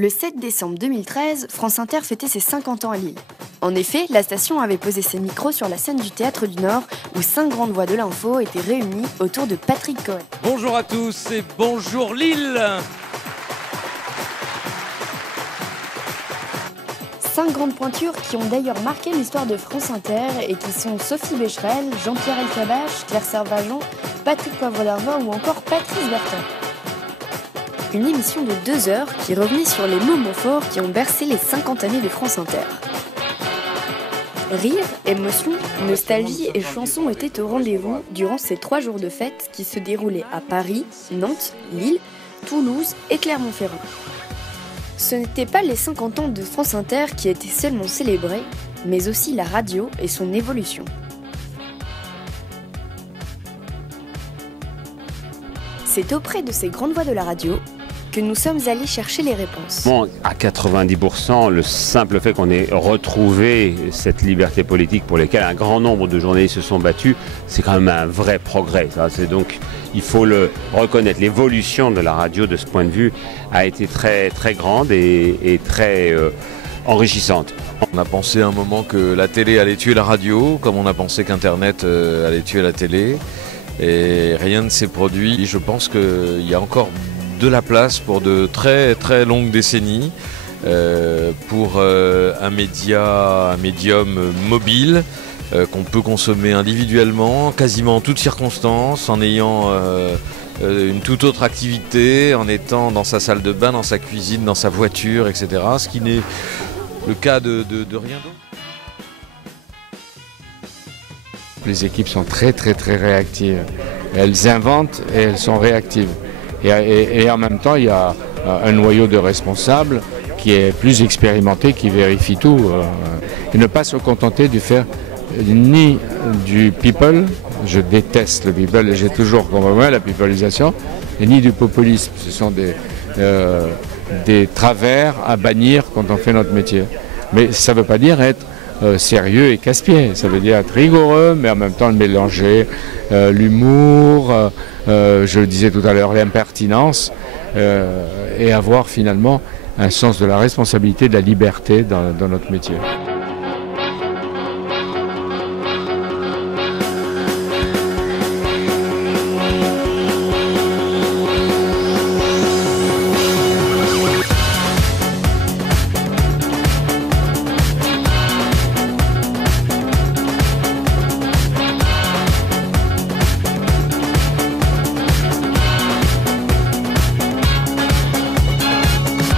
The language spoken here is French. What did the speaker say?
Le 7 décembre 2013, France Inter fêtait ses 50 ans à Lille. En effet, la station avait posé ses micros sur la scène du Théâtre du Nord où 5 grandes voix de l'info étaient réunies autour de Patrick Cohen. Bonjour à tous et bonjour Lille. 5 grandes pointures qui ont d'ailleurs marqué l'histoire de France Inter et qui sont Sophie Becherel, Jean-Pierre Elkabbach, Claire Servagent, Patrick Poivre d'Arvor ou encore Patrice Bertin. Une émission de 2 heures qui revenait sur les moments forts qui ont bercé les 50 années de France Inter. Rire, émotion, nostalgie et chansons étaient au rendez-vous durant ces 3 jours de fête qui se déroulaient à Paris, Nantes, Lille, Toulouse et Clermont-Ferrand. Ce n'étaient pas les 50 ans de France Inter qui étaient seulement célébrés, mais aussi la radio et son évolution. C'est auprès de ces grandes voix de la radio que nous sommes allés chercher les réponses. Bon, à 90%, le simple fait qu'on ait retrouvé cette liberté politique pour laquelle un grand nombre de journalistes se sont battus, c'est quand même un vrai progrès. Donc, il faut le reconnaître. L'évolution de la radio, de ce point de vue, a été très, très grande et très enrichissante. On a pensé un moment que la télé allait tuer la radio, comme on a pensé qu'Internet allait tuer la télé. Et rien ne s'est produit. Je pense qu'il y a encore de la place pour de très très longues décennies, pour un médium mobile qu'on peut consommer individuellement, quasiment en toutes circonstances, en ayant une toute autre activité, en étant dans sa salle de bain, dans sa cuisine, dans sa voiture, etc. Ce qui n'est le cas de rien d'autre. Les équipes sont très très très réactives. Elles inventent et elles sont réactives. Et en même temps, il y a un noyau de responsables qui est plus expérimenté, qui vérifie tout. Et ne pas se contenter de faire ni du people, je déteste le people et j'ai toujours combattu la peopleisation, et ni du populisme. Ce sont des travers à bannir quand on fait notre métier. Mais ça ne veut pas dire être sérieux et casse-pied. Ça veut dire être rigoureux, mais en même temps mélanger l'humour, je le disais tout à l'heure, l'impertinence, et avoir finalement un sens de la responsabilité, de la liberté dans notre métier.